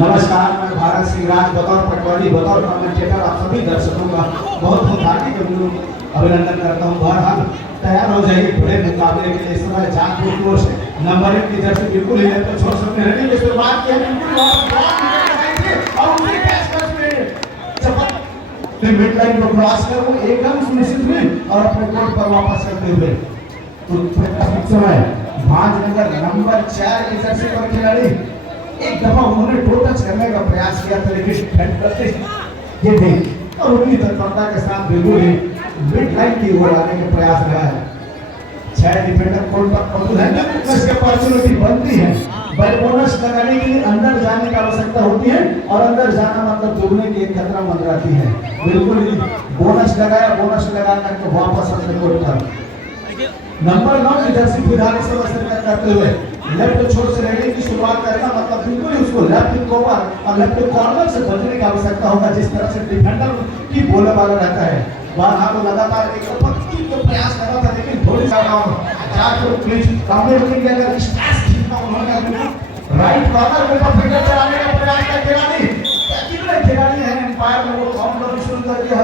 नमस्कार, मैं भारत सिंह राज बतौर पटवारी बतौर कमेंटेटर आप सभी दर्शकों का बहुत बहुत हार्दिक अभिनंदन करता हूँ। बहरहाल तैयार हो जाइए बड़े मुकाबले के लिए। इस समय जागपुर की ओर से नंबर 1 की जर्सी बिल्कुल ही तो छोड़ सकते हैं। इस पर बात किया मिड लाइन को क्रॉस कर वो एकदम सुनिश्चित हुए और अपने कोर्ट पर वापस करते हुए तो समय भांजनगर नंबर 4 की जर्सी पर खिलाड़ी एक दफा उन्होंने टो टच करने का प्रयास किया था, लेकिन ये नहीं और उन्हीं तत्परता के साथ बिल्कुल ही मिड लाइन की ओर आने का प्रयास रहा है। 6 डिफेंडर कोर्ट पर मौजूद है, इसकी अपॉर्चुनिटी बनती है। बट बोनस लगाने के लिए अंदर जाने की आवश्यकता होती है और अंदर जाना मतलब डूबने की एक खतरा मंडराती है। बिल्कुल ही बोनस लगाया, बोनस लगाकर के वापस अपने कोर्ट पर नंबर 9 की जर्सी फिलहाल इस समय करते हुए लेफ्ट छोर से रेडिंग की शुरुआत करना मतलब बिल्कुल ही उसको लेफ्ट कवर और लेफ्ट कॉर्नर से बचने की आवश्यकता होगा, जिस तरह से डिफेंडर की बोले वाला रहता है। बाहर को लगातार एक पक्की को प्रयास कर रहा था, लेकिन थोड़ी सा जाकर प्लीज कामयाब होने के अगर स्ट्रेस ठीक ना होगा राइट कॉर्नर में फिगर चलाने का प्रयास कर खिलाड़ी कितने खिलाड़ी हैं एम्पायर में वो काउंटर शुरू कर दिया।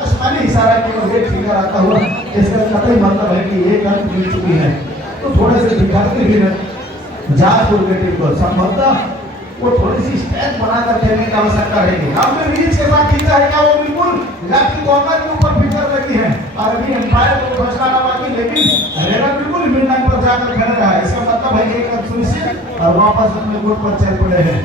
आसमानी इशारा के रेड फिगर आता हुआ, इसका कतई मतलब है कि एक अंक मिल चुकी है। तो थोड़े से दिखाते भी ना जागपुर के टीम को संभवतः वो थोड़ी सी स्ट्रेच बनाकर खेलने की आवश्यकता रहेगी। हमने रीच के साथ खींचा है क्या वो बिल्कुल लेफ्ट कॉर्नर के ऊपर फिगर लगी है और अभी एम्पायर को फैसला ना बाकी, लेकिन रेडर बिल्कुल मिड लाइन पर जाकर खेल रहा है। इसका मतलब है कि एक अंक सुनिश्चित और वापस अपने कोर्ट पर चल पड़े हैं।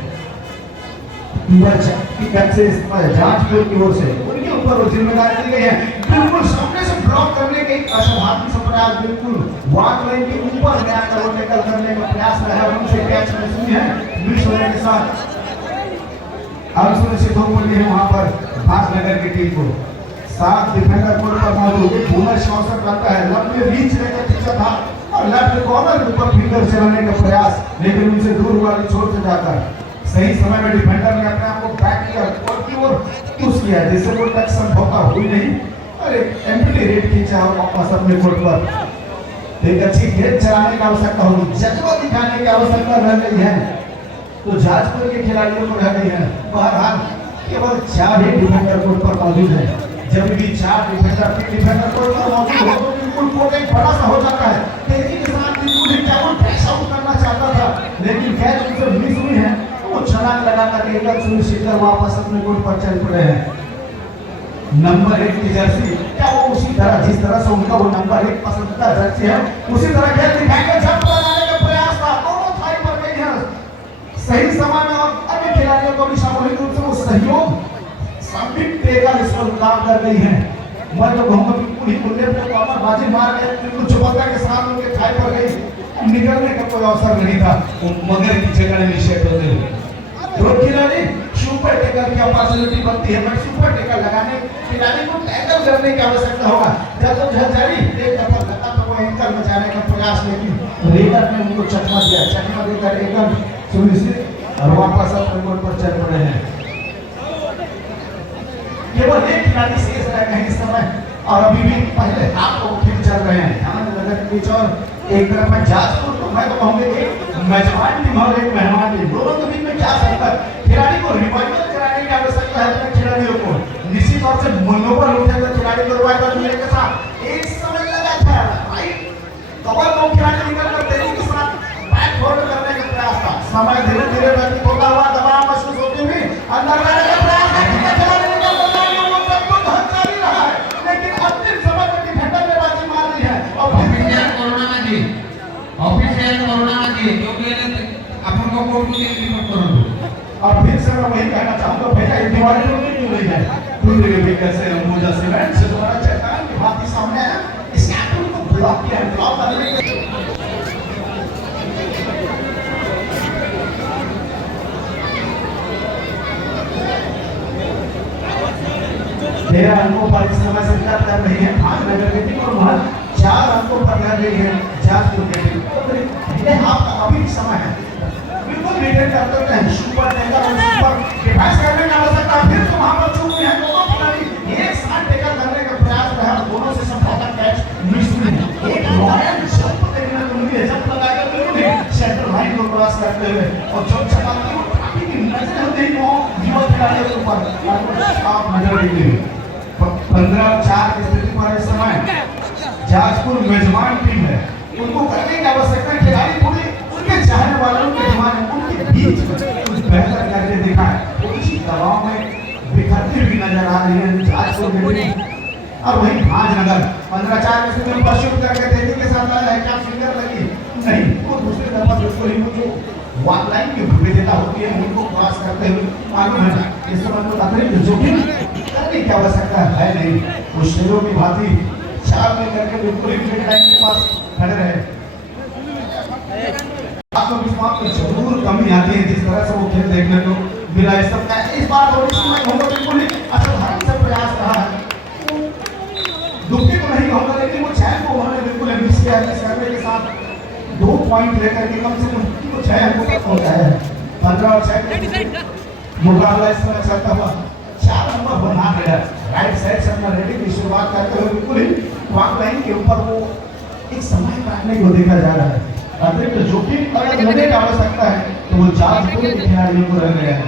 जांचपुर की ओर से उनके ऊपर वो जिम्मेदारी दी गई है, बिल्कुल सामने से ब्लॉक करने के एक असाधारण से प्रयास, बिल्कुल वाक लाइन के ऊपर में आकर वो टैकल करने का प्रयास रहा है। उनसे कैच महसूस है मिस होने के साथ अब सुनिश्चित हो पड़ी है वहां पर भांजनगर की टीम को। 7 डिफेंडर कोर्ट पर मौजूद है, बोनस अवसर करता है, लंबे रीच लेकर पीछे था और लेफ्ट कॉर्नर के ऊपर फिगर चलाने का प्रयास, लेकिन उनसे दूर वाली छोर से जाकर सही समय में डिफेंडर ने अपने आप को बैक किया और की ओर पुश किया, जिससे वो टच संभवता हुई नहीं और एक एम्प्टी रेड खींचा और वापस अपने कोर्ट पर एक अच्छी गेंद चलाने की आवश्यकता होगी, जज्बा दिखाने की आवश्यकता रह गई है। तो जाजपुर के खिलाड़ियों को रह गई है। बहरहाल केवल 4 ही डिफेंडर कोर्ट पर मौजूद है। जब भी 4 डिफेंडर कोर्ट पर मौजूद हो तो बिल्कुल कोर्ट एक बड़ा सा हो जाता है, तेजी के साथ एक रन सुनिश्चित कर वापस अपने कोर्ट पर चल पड़े हैं। नंबर 1 की जर्सी, क्या वो उसी तरह जिस तरह से उनका वो नंबर 1 पसंदीदा जर्सी है उसी तरह खेल दिखाएंगे। जंप लगाने का प्रयास था, दोनों थाई पर गई है सही समय में और अन्य खिलाड़ियों को भी सामूहिक रूप से वो सहयोग संबित देकर इस पर काम कर रही है। मैं तो कहूँगा कि पूरी कुल्ले पे कॉर्नर बाजी मार गए, बिल्कुल चौबत्ता के साथ उनके थाई पर गई, निकलने का कोई अवसर नहीं था मगर की जगह निषेध होते हुए दो खिलाड़ी सुपर टेकर की अपॉर्चुनिटी बनती है। मैं सुपर टेकर लगाने खिलाड़ी को टैकल करने की आवश्यकता होगा। जब तो झंझारी एक दफा लगा तो वो एंकल में जाने का प्रयास, लेकिन रेडर ने उनको चकमा दिया, चकमा देकर एकदम सुनिश्चित और वापस अपने कोर्ट पर चल पड़े हैं। केवल एक खिलाड़ी शेष रह गए इस समय और अभी भी पहले हाथ को खेल चल रहे हैं। ध्यान नगर बीच और एक तरफ में जाजपुर, तो मैं तो कहूँगा एक मेजबान टीम और एक मेहमान टीम, दोनों के बीच में क्या संकट, खिलाड़ी को रिवाइवल कराने की आवश्यकता है अपने खिलाड़ियों को। निश्चित तौर से मनोबल उठे तो खिलाड़ी को रिवाइवल मिलने के साथ एक समय लगा था राइट कवर को खिलाड़ी निकल कर तेजी के साथ बैक फोल्ड करने का प्रयास था। समय धीरे धीरे व्यतीत होता हुआ दबाव महसूस होते हुए अंदर लाने का प्रयास और फिर से मैं वही कहना चाहूंगा भैया ये दिवाली तो क्यों नहीं है पूरे भी कैसे मोजा सीमेंट से दोबारा चट्टान की भांति सामने है, इस कैप्टन को ब्लॉक किया है, ब्लॉक करने के 13 अंकों पर इस समय से कर रही है भागनगर की टीम और वहां 4 अंकों पर रह रही है जाजपुर की टीम। ये आपका अभी समय है, बिल्कुल रिटेन करते हैं सुपर टेकर और सुपर डिफेंस करने का आवश्यकता फिर तो वहां पर चूक है। दोनों खिलाड़ी एक साथ टेकर करने का प्रयास रहा, दोनों से समझौता कैच मिस हुई। एक रॉयल जंप देखने को मिली, जंप लगाकर बिल्कुल सेंटर लाइन को क्रॉस करते हुए और जंप चलाते हुए काफी की नजर होती है युवा खिलाड़ियों के ऊपर आप नजर देते हुए 15-4 की स्थिति पर इस समय जाजपुर मेजबान टीम है, उनको करने की आवश्यकता खिलाड़ी पूरे उनके चाहने वालों के जमाने उनके बीच कुछ बेहतर करके दिखाए। उसी दबाव में बिखरती हुई नजर आ रही है जाजपुर की टीम। और वही भांजनगर 15-4 की स्थिति पर शूट करके तेजी के साथ आया है, क्या फिंगर लगी नहीं, वो दूसरी तरफ बिल्कुल ही जो वन लाइन की विविधता होती है उनको क्रॉस करते हुए आगे बढ़ना। इस समय तो अतिरिक्त जोखिम करने की आवश्यकता है नहीं, वो शेरों की भांति 4 में करके बिल्कुल ही मिड लाइन के पास खड़े रहे। आपको विश्वास में जरूर कमी आती है जिस तरह से वो खेल देखने को मिला। इस सब का इस बार थोड़ी सी मैं कहूँगा बिल्कुल ही असाधारण से प्रयास रहा है, दुखी तो नहीं कहूँगा लेकिन वो चैन को उन्होंने बिल्कुल मिस किया। मिस करने के साथ 2 पॉइंट लेकर के कम से कम 6 अंकों तक पहुंचा है। 15 और 6 मुकाबला इस समय चलता हुआ 4 नंबर बना रहा है। राइट साइड से अपना रेडी की शुरुआत करते हुए बिल्कुल ही वॉक लाइन के ऊपर वो एक समय काटने को देखा जा रहा है। अतिरिक्त जोखिम अगर होने की आवश्यकता है तो वो जाजपुर के खिलाड़ियों को रह गया है।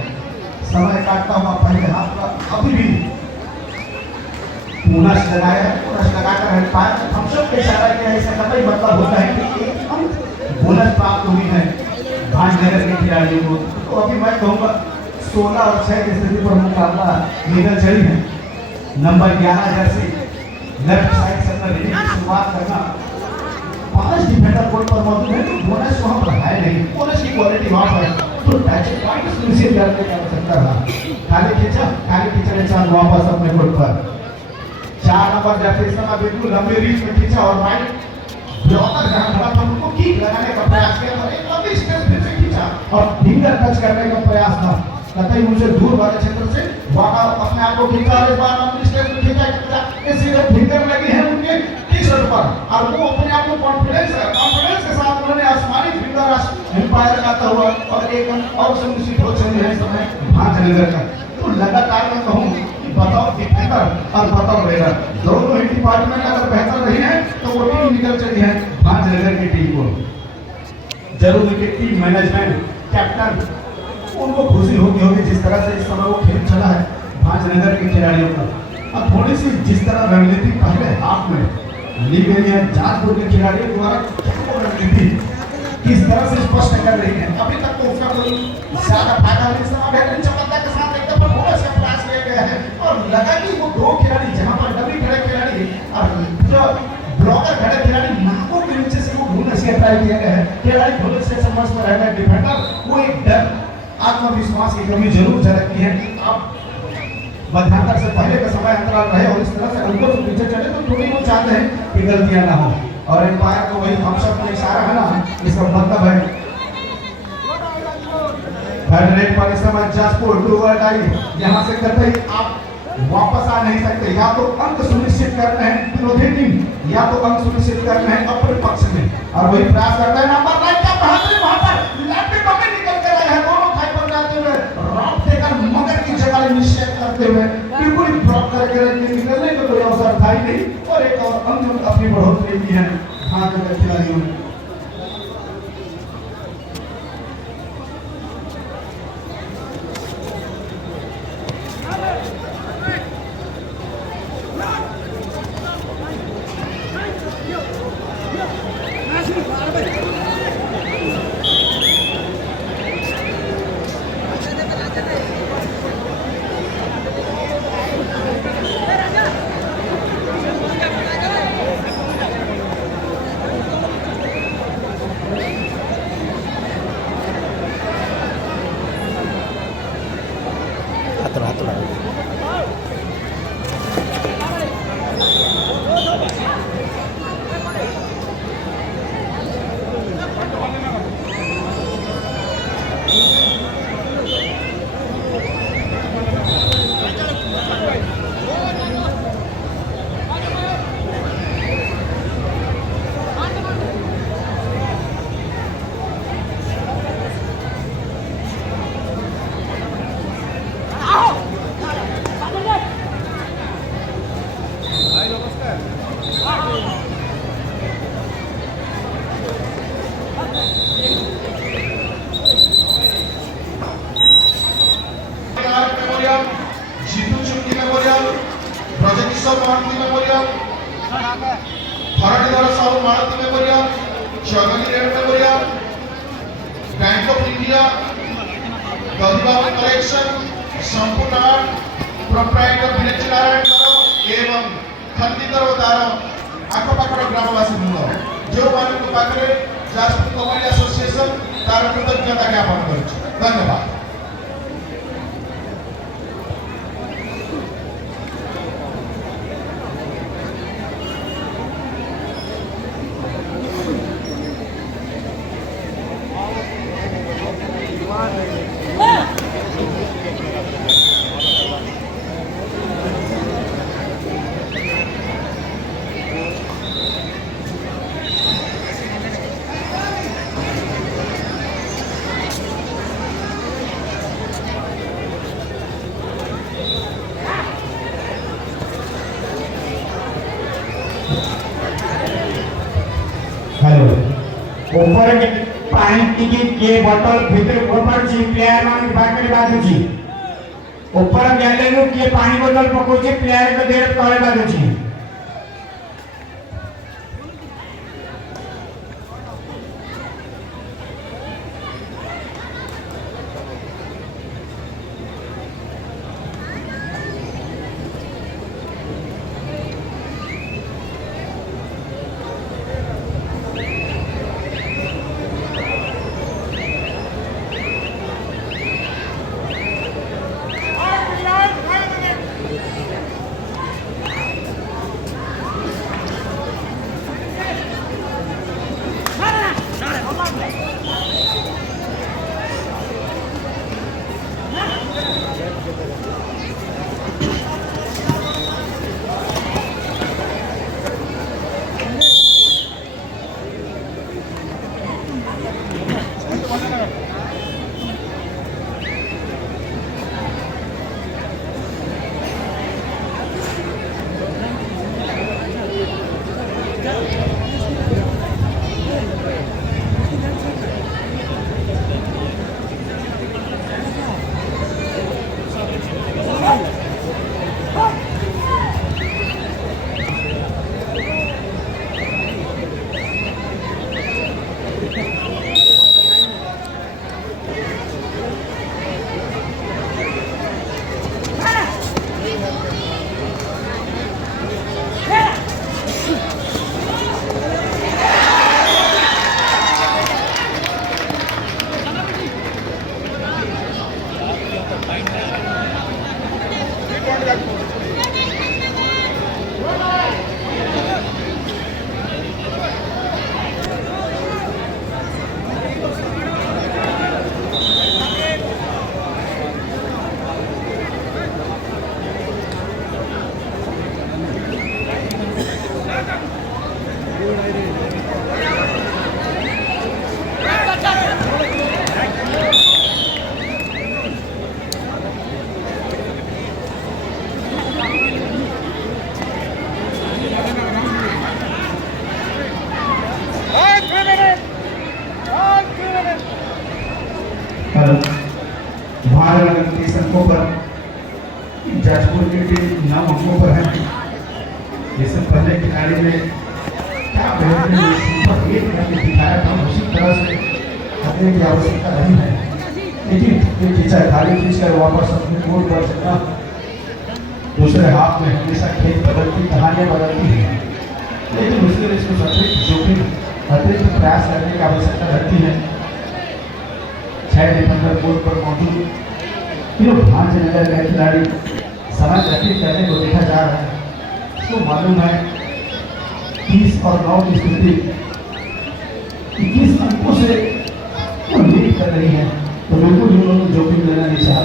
समय काटता हुआ पहले हाथ का अभी भी बोनस लगाया है, बोनस लगाकर है पांच थम्सअप के इशारा किया है। इसका कई मतलब होता है कि एक अंक बोनस प्राप्त हुई है भांजनगर के खिलाड़ियों को। तो अभी मैं कहूँगा 16 और 6 की स्थिति पर मुकाबला निकल चली है। नंबर 11 जर्सी लेफ्ट साइड से अपना रेडी की शुरुआत करना, 5 डिफेंडर कोर्ट पर मौजूद है तो बोनस वहाँ पर है नहीं, बोनस की क्वालिटी वहाँ पर है तो टच पॉइंट सुनिश्चित करने की आवश्यकता है। खाली खींचा के साथ वापस अपने कोर्ट पर 4 नंबर जर्सी समय बिल्कुल लंबी रीच में खींचा और राइट ब्लॉकर जहां खड़ा था उनको किक लगाने का प्रयास किया और एक लंबी स्टेप फिर से खींचा और फिंगर टच करने का प्रयास था। कतई उनसे दूर वाले क्षेत्र से वाका अपने आप को खींचा और इस बार लंबी स्टेप में खींचा इसी तरह फिंगर लगी है उनके टी-शर्ट पर और वो अपने आप को कॉन्फिडेंस के साथ उन्होंने आसमानी फिंगर एम्पायर लगाता हुआ और एक और सुनिश्चित हो चुके हैं समय भांजनगर का। तो लगातार मैं कहूँ बताओ डिफेंडर और बताओ रेडर दोनों ही डिपार्टमेंट अगर बेहतर रही है तो वो टीम निकल चली है भांजनगर की टीम को। जरूर उनकी टीम मैनेजमेंट कैप्टन उनको खुशी होगी जिस तरह से इस समय वो खेल चला है भांजनगर के खिलाड़ियों का। अब थोड़ी सी जिस तरह रणनीति पहले हाफ में ली गई है जाजपुर के खिलाड़ियों द्वारा रणनीति किस तरह से स्पष्ट कर रही है। अभी तक तो उसका कोई ज्यादा फायदा नहीं समझ बेहतरीन चमकता के साथ एकदम बोनस का प्रयास किया गया है और लगा कि वो दो खिलाड़ी जहां पर डबी खड़े खिलाड़ी और जो ब्लॉकर खड़े खिलाड़ी नाकों के नीचे से वो बोनस का ट्राई किया गया है। खिलाड़ी बोनस से समझ पर रहना डिफेंडर वो एक डर आत्मविश्वास की कमी जरूर झलकती है कि आप मध्यांतर से पहले का समय अंतराल रहे और इस तरह से अंकों से पीछे चले तो थोड़ी वो चाहते हैं कि गलतियां ना हो और एम्पायर को वही हम सब का इशारा है ना, इसका मतलब है थर्ड रेट पर इस समय जसपुर टूवर्ड आई, यहाँ से कतई आप वापस आ नहीं सकते। या तो अंक सुनिश्चित करते हैं विरोधी टीम या तो अंक सुनिश्चित करते हैं अपने पक्ष में और वही प्रयास करता है। नंबर लाइन का बहादुरी वहां पर लेफ्ट में निकल कर आए हैं, दोनों खाई पर जाते हुए रॉक देकर मगर की जगह निश्चय करते हुए बिल्कुल ब्लॉक करके निकलने का कोई अवसर था ही नहीं और एक और अंक अपनी बढ़ोतरी की है हाथ में खिलाड़ियों ने। बैंक ऑफ इंडिया गौरीबाबू कलेक्शन संपूर्ण प्रोप्राइटर विनय नारायण एवं खंडितर दार आखपाखर ग्रामवासी बृंद जो मान पाखे जाजपुर कबड्डी एसोसिएशन तार कृतज्ञता ज्ञापन कर धन्यवाद। ऊपर पानी टिकी के बोतल भीतर ऊपर जी प्लेयर मान बाकरी बाजुची ऊपर गैलेनु के पानी बोतल पकोची प्लेयर के देर तळे बाजुची। मंचों पर हैं। इससे पहले खिलाड़ी ने क्या बेहतरीन सुपर हिट करके दिखाया था, उसी तरह से करने की आवश्यकता नहीं है, लेकिन ये खींचा खाली खींचकर वापस अपने कोर्ट पर चला। दूसरे हाथ में हमेशा खेल बदलती, कहानियां बदलती हैं, लेकिन उसके लिए इसको अतिरिक्त जोखिम, अतिरिक्त प्रयास करने की आवश्यकता रहती है। 6 डिफेंडर कोर्ट पर मौजूद क्यों भांजनगर का खिलाड़ी समय व्यतीत करने को देखा जा रहा है। तो मालूम है 30 और 9 की स्थिति 21 अंकों से वो लीड कर रही है, तो बिल्कुल ही उन्होंने जोखिम लेना नहीं चाहा।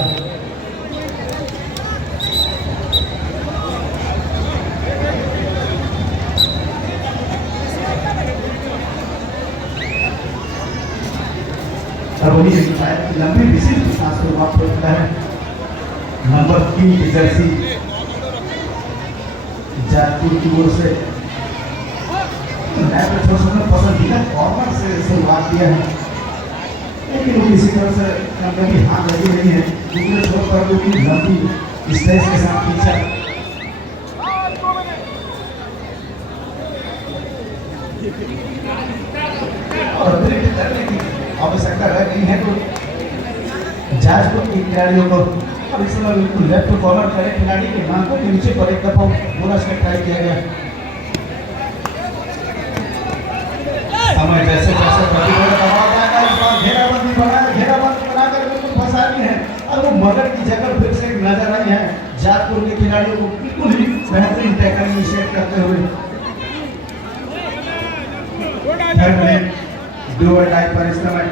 और वही शायद लंबी विशिष्ट सांस को समाप्त होता है। नंबर 3 की जर्सी जातपुर की ओर से पसंदीदा कॉर्नर से शुरुआत किया है, लेकिन वो किसी तरह से कभी हाथ लगी नहीं है। दूसरे छोर पर वो भी लंबी स्ट्रेस के साथ पीछा और अतिरिक्त करने की आवश्यकता रह गई है। तो जाजपुर के खिलाड़ियों को अब इस समय बिल्कुल लेफ्ट कॉर्नर करे खिलाड़ी के नाकों के नीचे पर एक दफा बोनस का ट्राई किया गया। समय जैसे जैसे प्रतिबंध दबाव जाएगा, इस बार घेराबंदी बनाकर बिल्कुल फंसा दी है और वो मदर की जगह फिर से नजर आई है। जाजपुर के खिलाड़ियों को बिल्कुल ही बेहतरीन टैकल इनिशिएट करते हुए डू और डाई पर इस समय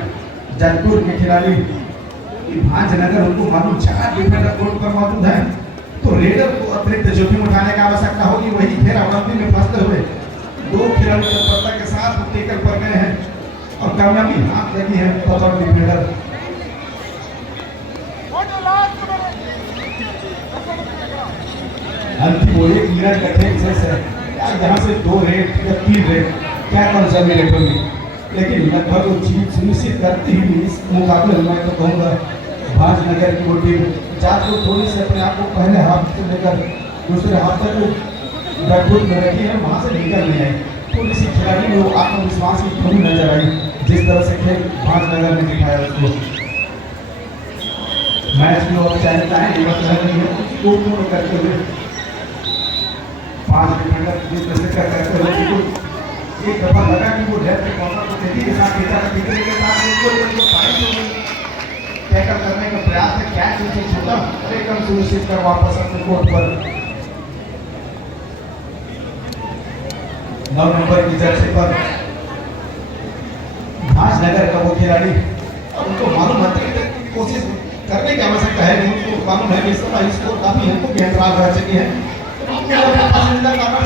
जाजपुर के खिलाड़ी भांजनगर उनको मालूम 4 डिफेंडर कोर्ट पर मौजूद है, तो रेडर को अतिरिक्त जोखिम उठाने की आवश्यकता होगी। वही घेराबंदी में फंसते हुए 2 खिलाड़ी तत्परता के साथ टेकल पर गए हैं और कामयाबी हाथ लगी है पकड़ डिफेंडर। अंतिम वो 1 मिनट का खेल शेष है, यहाँ से 2 रेड या 3 रेड क्या कंसर्वेट होगी, लेकिन लगभग वो जीत सुनिश्चित करती हुई इस मुकाबले में मैं तो कहूँगा भांजनगर की वो टीम जाजपुर थोड़ी से अपने आप को पहले हाथ से लेकर दूसरे हाथ तक डरबूट में रखी है, वहाँ से निकल नहीं आई। थोड़ी सी खिलाड़ी में वो आत्मविश्वास की कमी नजर आई, जिस तरह से खेल भांजनगर ने दिखाया उसको। मैच में और चाहता है पूर्ण करते हुए 5 डिफेंडर जिस तरह से करते हुए एक दफा लगा कि वो लेफ्ट कॉर्नर को तेजी के साथ खींचा, खींचने के साथ टैकल करने का प्रयास है, कैच उसे छूटा और एकदम सुनिश्चित कर वापस अपने कोर्ट पर 9 नंबर की जर्सी पर भांजनगर का वो खिलाड़ी, और उनको मालूम है कोशिश करने की आवश्यकता है, उनको मालूम है कि इस समय स्कोर काफी हमको गेंदबाज रह चुकी है।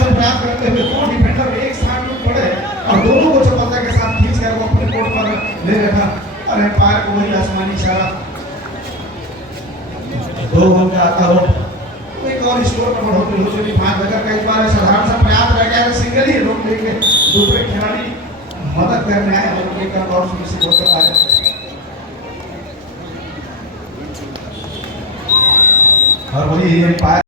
प्रयास करते हुए 2 डिफेंडर एक साथ में पड़े और दोनों को चपलता के साथ खींच कर वो अपने कोर्ट पर ले रखा और एम्पायर को वही आसमानी इशारा 2 हो गया आता हो, एक और स्कोर पर बढ़ोतरी हो चुकी। भांजनगर का इस बार साधारण सा प्रयास रह गया, सिंगल ही रोक लेके दूसरे खिलाड़ी मदद करने आए और एक और सुनिश्चित होकर आए और वही एम्पायर